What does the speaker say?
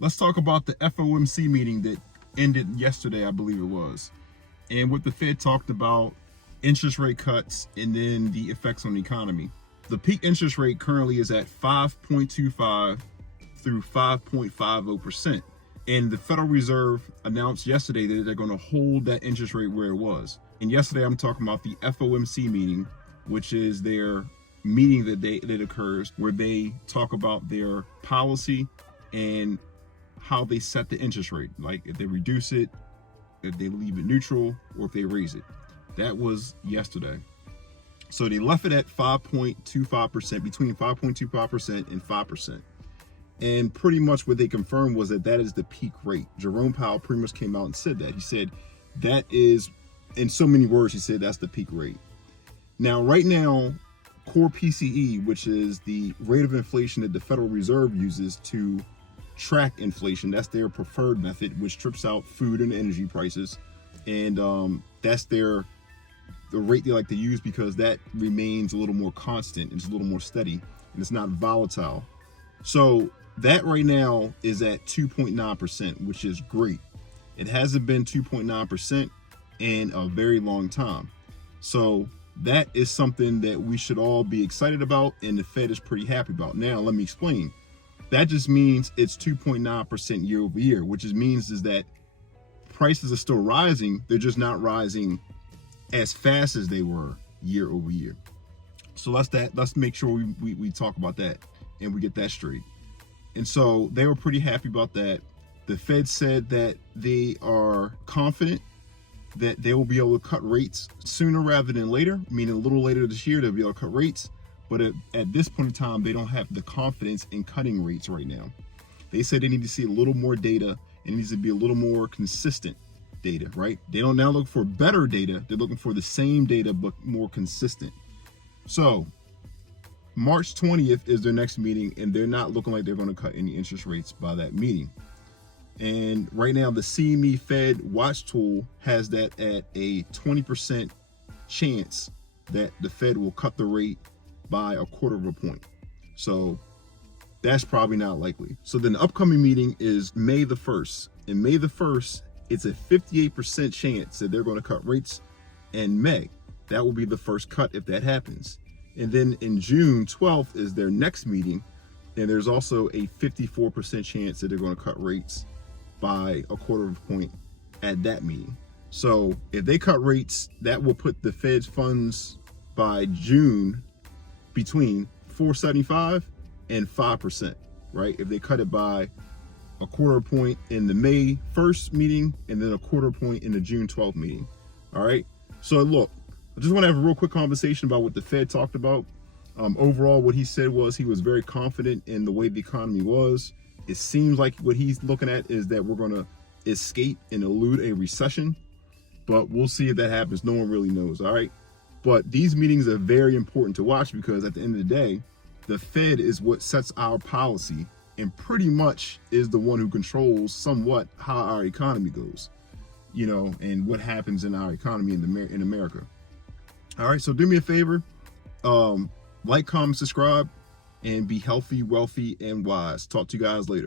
Let's talk about the FOMC meeting that ended yesterday, I believe it was. And what the Fed talked about, interest rate cuts, and then the effects on the economy. The peak interest rate currently is at 5.25 through 5.50%. And the Federal Reserve announced yesterday that they're going to hold that interest rate where it was. And yesterday I'm talking about the FOMC meeting, which is their meeting that occurs where they talk about their policy and how they set the interest rate, like if they reduce it, if they leave it neutral, or if they raise it. That was yesterday. So they left it at 5.25%, between 5.25% and 5%. And pretty much what they confirmed was that is the peak rate. Jerome Powell pretty much came out and said that. He said that is, in so many words, he said that's the peak rate. Now, right now, core PCE, which is the rate of inflation that the Federal Reserve uses to track inflation, that's their preferred method, which strips out food and energy prices, and that's the rate they like to use because that remains a little more constant, it's a little more steady, and it's not volatile. So that right now is at 2.9%, which is great. It hasn't been 2.9% in a very long time. So that is something that we should all be excited about, and the Fed is pretty happy about. Now, let me explain. That just means it's 2.9% year over year, which means is that prices are still rising. They're just not rising as fast as they were year over year. So let's make sure we talk about that and we get that straight. And so they were pretty happy about that. The Fed said that they are confident that they will be able to cut rates sooner rather than later, meaning a little later this year, they'll be able to cut rates. But at this point in time, they don't have the confidence in cutting rates right now. They said they need to see a little more data, and it needs to be a little more consistent data, right? They don't now look for better data. They're looking for the same data, but more consistent. So March 20th is their next meeting, and they're not looking like they're going to cut any interest rates by that meeting. And right now, the CME Fed Watch tool has that at a 20% chance that the Fed will cut the rate by 1/4 of a point. So that's probably not likely. So then the upcoming meeting is May the 1st. And May the 1st, it's a 58% chance that they're going to cut rates in May. That will be the first cut if that happens. And then in June 12th is their next meeting. And there's also a 54% chance that they're going to cut rates by 1/4 of a point at that meeting. So if they cut rates, that will put the Fed's funds by June between 4.75 and 5%, right? If they cut it by 1/4 point in the May 1st meeting and then 1/4 point in the June 12th meeting. All right. So look, I just want to have a real quick conversation about what the Fed talked about. Overall, what he said was he was very confident in the way the economy was. It seems like what he's looking at is that we're going to escape and elude a recession, but we'll see if that happens. No one really knows. All right. But these meetings are very important to watch because at the end of the day, the Fed is what sets our policy and pretty much is the one who controls somewhat how our economy goes, and what happens in our economy in America. All right, so do me a favor, like, comment, subscribe, and be healthy, wealthy, and wise. Talk to you guys later.